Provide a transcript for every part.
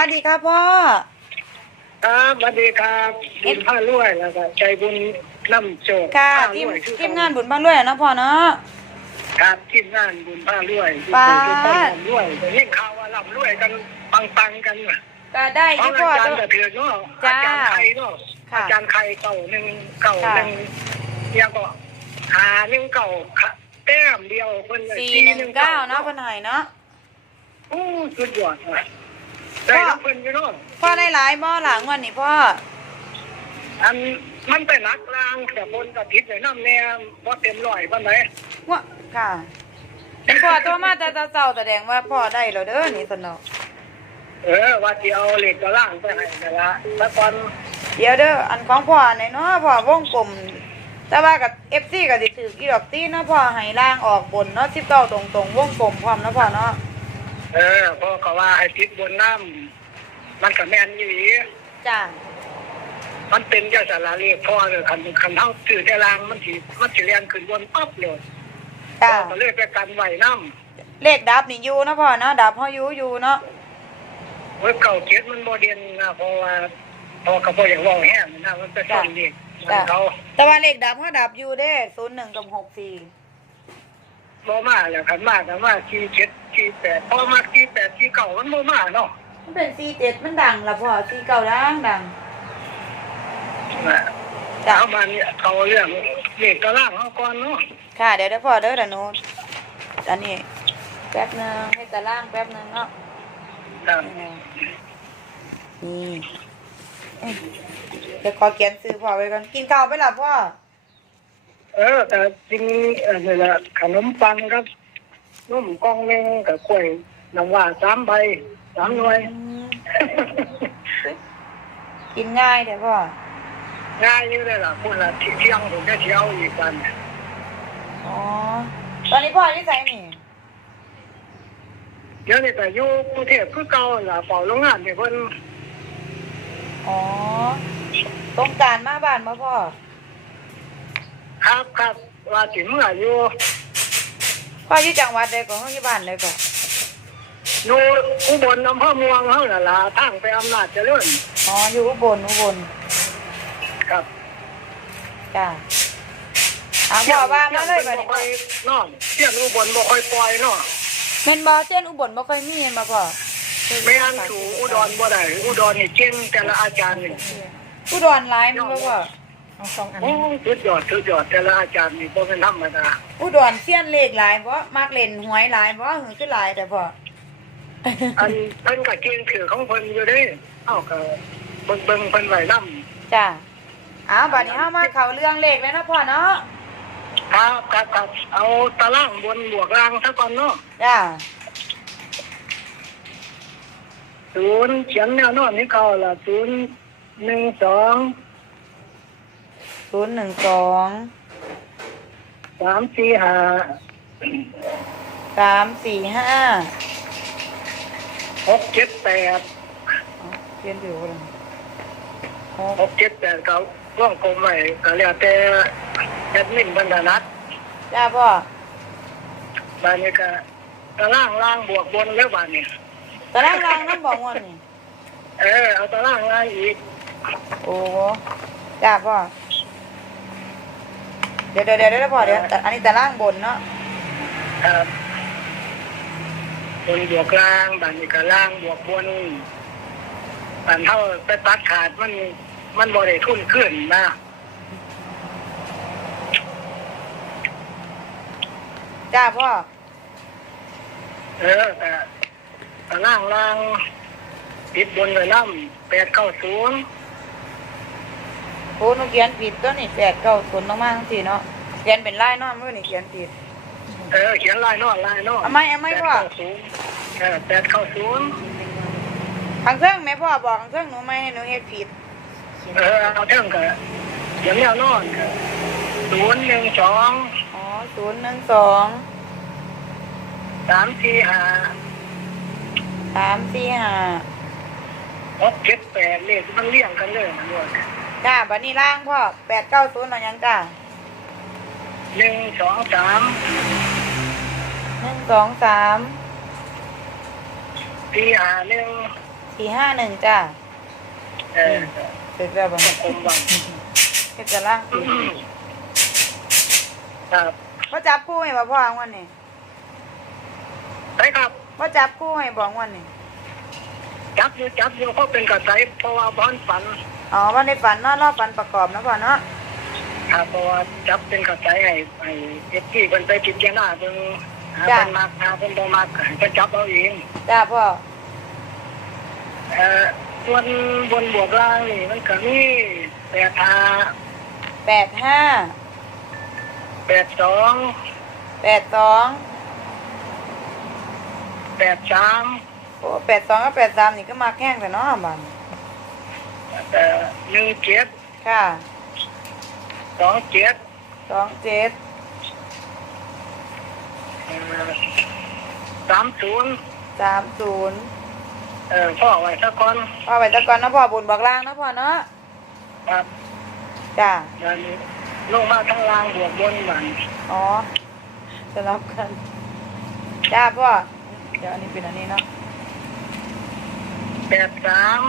สวัสดีครับพ่อ ครับสวัสดีครับบุญผ้ารวยแล้วก็ใจบุญน้ำโจกค่ะผ้าทีรมวยคือทีมงานบุญบ้านรวยอะเนาะพ่อเนาะ ครับทีมงานบุญผ้ารวยป้า บุญผ้ารวยแต่ยิ่งข่าวว่าร่ำรวยกันปังปังๆกันว่ะก็ได้ขอที่งพ่ออาจารตัวย์กระเทือนเนาะจ้าอาจารย์ไข่เนาะค่ะอาจารย์ไข่เก่าหนึ่งเก่าค่ะหนึ่งยังก็หาหนึ่งเก่าค่ะแต้มเดียวเพิ่นเลยสี่หนึ่งเก้าเนาะคนไห้เนาะ โอ้สุดยอดว่ะ ได้รับเพิ่นอยู่เนาะพ่อได้หลายบ่หลังวันนี้พ่ออันมันเป็นนักลางแต่บนกับทิศในน้ำเนี่ยว่าเต็มร้อยปานไหนว่าค่ะเป็นพ่อโทรมาแต่เช้าๆแสดงว่าพ่อได้แล้วเด้อนี่สนอกเออว่าที่เอาเหล็กกระล่างไปให้แต่ละแล้วตอนเดี๋ยวเด้ออันของพ่อไหนเนาะพ่อวงกลมแต่ว่ากับ FC ก็สิถือกี่ดอกตีเนาะพ่อให้ล่างออกบนเนาะ19ตรงๆวงกลมพร้อมเนาะพ่อเนาะ เออพอเขาว่าให้ทิศบนน้ำมันก็แม่นอยู่จ้ามันเป็นเจ้าสาราเรียกพ่อเลยคันคันเท่าถือแต่ลางมันสิมันสิเรียนขึ้นบนปั๊บเลยจ้าพ่อก็เลยไปกันไหวน้เลขดับนี่อยู่เนาะพ่อเนาะดับเฮาอยู่อยู่เนาะำเว้ยเก่าเจ็ดมันโมเดนนะเพราะว่าพอเขาบอกอย่างว่าแห้งนะมันเป็นต้นเด็กมันเขาแต่ว่าเลขดับเขาดับอยู่เด้ศูนย์หนึ่งกับหกสี่ โมมาแล้วคันมากกันว่าที่เจ็ดที่แปดพอมาที่แปดที่เก่ามันโมมาเนาะมันเป็นสี่เจ็ดมันดังละพ่อสี่เก้าดังดังจ้ะเอามาเนี่ยเขาเรื่องเด็กกระล่างเขาก่อนเนาะค่ะเดี๋ยวเดี๋ยวพ่อเด้อเดี๋ยวหนูอันนี้แป๊บหนึงให้ตารางแป๊บหนึงเนาะครับนี่เอ้ยเดี๋ยวขอเขียนซื้อพ่อไว้ก่อนกินข้าวไปละพ่อ เออแต่จริงเออนี่แหละขนมปังครับนุ่มกล่องหนึงกับกล้วยน้ำว่าสามใบสามหน่วย อืมกินง่ายเดี๋ยวพ่อง่ายอยู่เลยล่ะพูดละที่เที่ยงผมจะเที่ยวอีกวันอ๋อ ตอนนี้พ่อที่ใส่นี่เดี๋ยวนี้แต่อยู่กรุงเทพคือเก่าล่ะเป่าโรงงานเนี่ยเพิ่นอ๋อ ต้องการมาบ้านมาพ่อ ครับครับว่าถึงเมื่ออยู่พ่อที่จังหวัดใดก่อนห้องที่บ้านใดก่อนอยู่อุบลอำเภอเมืองเฮาน่ะล่ะทางไปอำนาจเจริญอ๋ออยู่อุบลอุบลครับจ้าเอาพ่อว่ามาเลยบ่บัดนี้ค่อยนอนเที่ยงอุบลบ่ค่อยปล่อยเนาะเมนบอเส้นอุบลบ่ค่อยมีเห็นบ่พ่อไม่อันสู่อุดรบ่ได้อุดรนี่เก่งแต่ละอาจารย์นี่อุดรหลายมันบ่พ่อ เอาสองอันโอ้สุดยอดสุดยอดแต่ละอาจารย์นี่บ่เป็นธรรมดาอุดรเสี้ยนเลขหลายบ่มักเล่นหวยหลายบ่หึงคือหลายแต่พ่ออันเพิ่นก็เก่งถือของเพิ่นอยู่เด้เอ้าก็เบิ่งเบิ่งเพิ่นไว้นำจ้าเอาบัดนี้เฮามาเข้าเรื่องเลขแล้วเนาะพ่อเนาะครับครับครับเอาตารางบนบวกล่างซะก่อนเนาะจ้าศูนย์เขียนแนวนอนนี่เก่าล่ะศูนย์หนึ่งสอง 012สามสี่ห้า345หกเจ็ดแปดเขียนอยู่บ่ล่ะหกเจ็ดแปดเขาร่วงกลมไว้ก็แล้วแต่แอดมินบรรดานัดจ้าพ่อบ้านนี้ก็ตารางล่างบวกบนแล้วบ้านนี้ตารางรางนำบ่ม่วนนี่เออเอาตารางล่างอีกโอ้จ้าพ่อเดี๋ยวเดี๋ยวเดี๋ยวเดี๋ยวพ่อเดี๋ยวแต่อันนี้ตารางบนเนาะครับบนบวกล่างบ้านนี้ก็ล่างบวกบนบ้านเท่าไปตัดขาดมันมันบ่ได้ทุนขึ้นนะจ้าพ่อ เออแต่ตารางล่างติดบนเลยน้ำแปดเก้าศูนย์ โอ้หนูเขียนผิดตัวนี่แปดเก้าศูนย์ลงมาทั้งสี่เนาะเขียนเป็นลายเนาะมื่อนี่เขียนผิด เออเขียนลายนอดลายนอดเอาไหมเอาไหมพ่อ เออแปดเข้าศูนย์ข้างเครื่องแม่พ่อบอกข้างเครื่องหนูไหมให้หนูเฮ็ดผิดเออเอาเท่งกับเขียนแนวนอนกับศูนย์หนึ่งสองอ๋อศูนย์หนึ่งสองสามสี่ห้าสามสี่ห้าหกเจ็ดแปดเลขมันเลี่ยงกันเลยนะด้วย จ้าบัดนี้ล่างพ่อแปดเก้าศูนย์เอายังจ้าหนึ่งสองสามหนึ่งสองสามสี่ห้าหนึ่งสสี่ห้าหนึ่งจ้าเออเสร็จแล้วบังผมว่าเฮ็ดจะล่างตีครับว่าจับคู่ให้บ่พ่อวันนี้ได้ครับว่าจับคู่ให้บอกวันนี้จับอยู่จับอยู่เขาเป็นกระไสเพราะว่าบ้านฝัน อ๋อวันในฝันเนาะรอบฝันประกอบนะพ่อเนาะครับเพราะว่าจับเป็นกระไสให้ให้เอฟซีเป็นไปจิตเจนาเพิ่นหาเป็นมากหาเป็นบ่มากให้เพิ่นจับเอาเองจ้าพ่อเอ่อส่วนบนบวกล่างนี่มันก็มีแปดห้าแปดห้าแปดสองแปดสองแปดสามโอ้แปดสองกับแปดสามนี่ก็มาแข้งแต่เนาะบัน เอ่อหนึ่งเจ็ดค่ะสองเจ็ดสองเจ็ดเอ่อสามศูนย์สามศูนย์เอ่อพ่อไว้สักก่อนพ่อไปตะกอนนะพ่อบุญบอกล่างนะพ่อเนาะครับจ้าเดี๋ยวนี้ลงมาข้างล่างบวกบนมันอ๋อสลับกันจ้าพ่อเดี๋ยวอันนี้เป็นอันนี้เนาะแปดสาม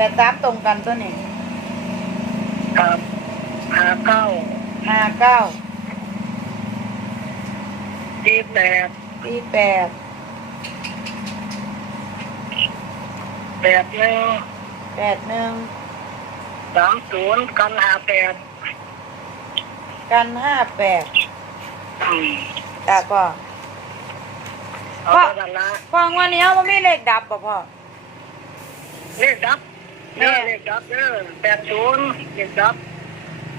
แปดสามตรงกันตัวนี้กับห้าเก้าห้าเก้าสี่แปดสี่แปดแปดหนึ่งแปดหนึ่งสามศูนย์กันห้าแปดกันห้าแปดอืมจ้าพ่อเอาพ่อไปกันละพ่อวันนี้เอาว่ามีเลขดับป่ะพ่อเลขดับ เด้อเลขดับเด้อแปดศูนย์เลขดับ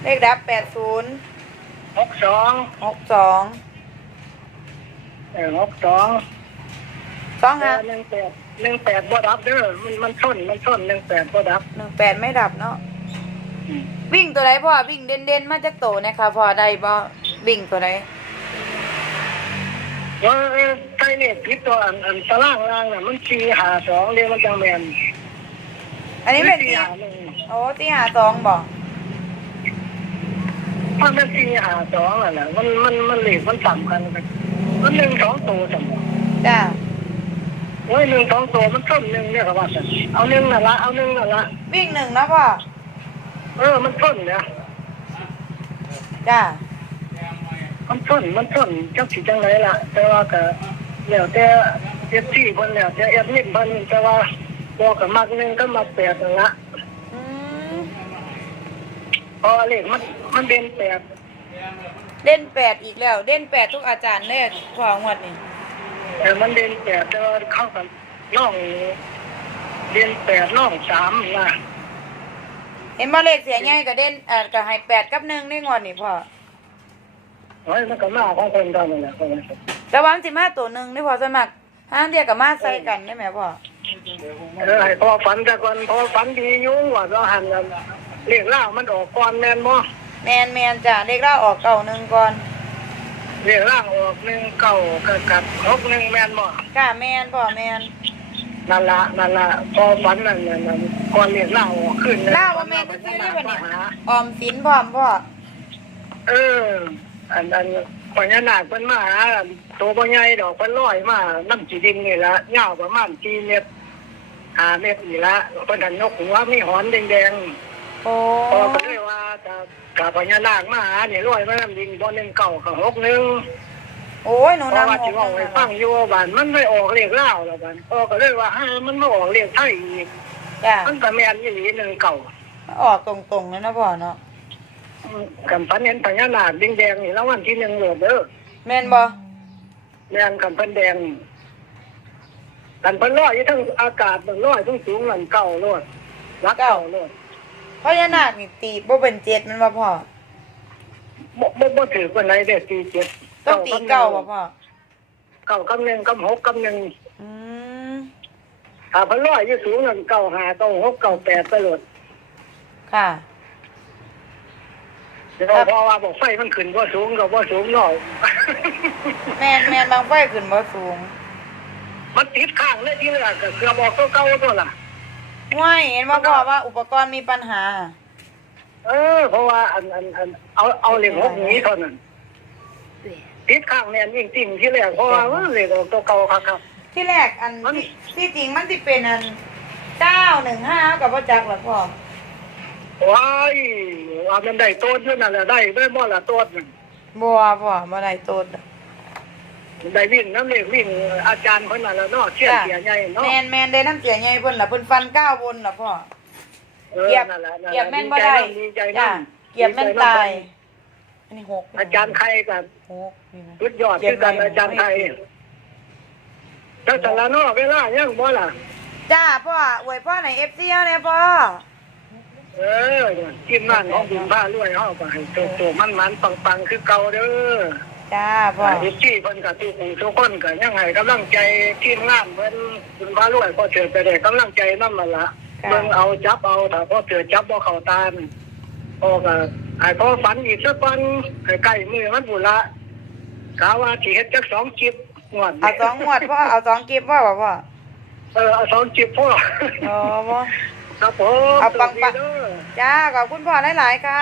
เลขดับแปดศูนย์หกสองหกสองเออหกสองสองห้าหนึ่งแปดหนึ่งแปดบ่ดับเด้อมันมันชนมันชนหนึ่งแปดบ่ดับหนึ่งแปดไม่ดับเนาะวิ่งตัวไหนพ่อวิ่งเด่นเด่นๆมาจากโตนะคะพ่อได้บ่วิ่งตัวไหนว่าเอ้ยใช่เนี่ยพิษตัวอันอันตารางล่างน่ะมันสี่หาสองเรียกมันจังแมน อันนี้เป็นสี่ที่หาหนึ่งโอ้ที่หาสองบ่มันเป็นสี่หาสองอะนะมันมันมันเหล็กมันต่ำกันกันมันหนึ่งสองตัวสมมติจ้าโอ้ยหนึ่งสองตัวมันต้นหนึ่งเนี่ยครับว่าซั่นเอาหนึ่งน่ะละเอาหนึ่งน่ะละวิ่งหนึ่งนะพ่อเออมันต้นเนี่ยจ้ามันต้นมันต้นจักสิจังไรล่ะ แต่ว่าก็แล้วแต่เอฟซีเพิ่นแล้วแต่เอฟนิดเพิ่นแต่ว่า บอกกับมักหนึ่งก็มักแปดนั่นละอืมเพราะว่าเลขมันมันเป็นแปดเด่นแปดอีกแล้ว เด่นแปดทุกอาจารย์เลยพ่องวดนี้แต่มันเด่นแปดแต่ว่าเข้ากันน้องเด่นแปดน้องสามนะเห็นบ่เลขเสียง่ายก็เด่นเอ่อก็ให้แปดกับหนึ่งในงวดนี้พ่อเฮ้ยมันก็มาของคนตอนนั้นแหละคนนั้นแต่ว่ามันสิมาตัวหนึ่งนี่พ่อสมัครห้างเดียวกับมาใส่กันได้ไหมพ่อ เออให้พอฝันแต่ก่อนพอฝันดีอยู่ว่าเราหันกันเรียกล่ามันออกก่อนแมนบ่แมนแมนจ้ะเลขเราออกเก่าหนึ่งก่อนเรียกล่างออกหนึ่งเก้ากับกับหกหนึ่งแมนบ่ก้าแมนพ่อแมนนั่นละนั่นละพอฝันนั่นนั่นนั่นก่อนเรียกล่าออกขึ้นเล่าว่าแมนจะซื้อได้ป่ะเนี่ยออมสินพร้อมพ่อเออ อันอันปัญญานาคเพิ่นมาหาตัวบ่ใหญ่ดอกเพิ่นลอยมาน้ำจีดินนี่ละยาวประมาณ4เมตร 5เมตรนี่ละเพิ่นหันนกหัวมีหอนแดงๆโอ้พอก็เลยว่าถ้าถ้าพญานาคมาหาเนี่ยร้อยมาน้ำดินบ่หนึ่งเก่ากับหกหนึ่งโอ้ยหนูเพราะนำว่าหสิกบอกหให้นึ่งฟังอยู่ว่าบ้านมันไม่ออกเรียกเล่าวแล้วบ้านพอก็เลยว่าให้มันไม่ออกเรียกไทยอีกจ้ะมันก็แม่นอีหลีหนึ่งเก่า ออกตรงๆเลยนะพ่อเนาะอืมกันพันเห็นพญานาคแดงๆนี่รางวัลที่หนึ่งโหลดเด้อแม่นบ่แม่นกันเพิ่นแดง กันเพิ่นลอยอยู่ทั้งอากาศมันลอยทั้งสูงนั่นเก่าโลดรักเก่าโลดพญานาคนี่ตีบ่เป็นเจ็ดแมันบ่พ่อบ่บ่บ่ถือคนไหนเด้อตีเจ็ดต้องตีเก้าบ่พ่อเก้ากับหนึ่งกับหกกับหนึ่งอืมถ้าเพันร้อยอยู่สูงนั่นเก้าหาเก้าหกเก้าแปดไปโหลดค่ะเดี๋ยวพอว่าบอกไฟมันขึ้นว่าสูงกับว่าสูงเนาะแม่นแม่นบางไฟขึ้นบ่สูง มันติดข้างเลยที่แรกก็เกือบบอกเก้าๆตัวล่ะง่ายเห็นบ่พ่อว่าอุปกรณ์มีปัญหา เออ เพราะว่าอันอันอันเอาเอาเหล็กหกหนีเท่านั้นติดข้างเนี่ยจริงๆที่แรกเพราะว่าเออเหล็กออกตัวเก่าครับครับ ที่แรกอันมันที่ที่จริงมันสิเป็นอันเก้าหนึ่งห้ากับพ่อจักรหรอพ่อว้ายว่ามันได้โต้นอยู่นั่นแหละได้ได้บ่ละโต้นนั่นบัวพ่อมาได้ต้นดอก ได้วิ่งน้ำเล็กวิ่งอาจารย์คนนั้นละเนาะเชี่ยเสียใหญ่เนาะแมนแมนได้น้ำเสียไงเพิ่นล่ะเพิ่นฟันเก้าบนล่ะพ่อเออเกียบนั่นแหละนั่นเกียบแหละแม่นบ่ได้ดีใจจ้ะนำเกียบแม่นตายอันนี้หกอาจารย์ใครกับหกนี่นะสุดยอดคือกันอาจารย์ไทยแล้วแต่ละเนาะเวลายังบ่ล่ะจ้าพ่ออวยพ่อไหนเอฟซีเอาเนี่ยพ่อเออทีมงานของคุณป้ารวยเฮาก็ให้โตๆมันๆปังๆคือเก่าเด้อ จ้าพ่อที่ที่เพิ่นก็ทุกผู้ทุกคนก็ยังให้กำลังใจทีมงานเพิ่นคุณป้ารวยก็เถิดไปได้กำลังใจนำมันละเบิ่งเอาจับเอาถ้าพอเถิดจับบ่เข้าตานี่พอก็ให้พอฝันอีกสักวันใกล้ๆมื้อมันพุ่นละกะว่าสิเฮ็ดจักสองคลิปงวดนี้เอาสองงวดพ่อเอาสองกิฟต์พ่อบ่พ่อเออเอาสองคลิปพออ๋อพ่อครับผมเอาปังๆสวัสดีเด้อจ้าขอบคุณพ่อหลายๆค่ะ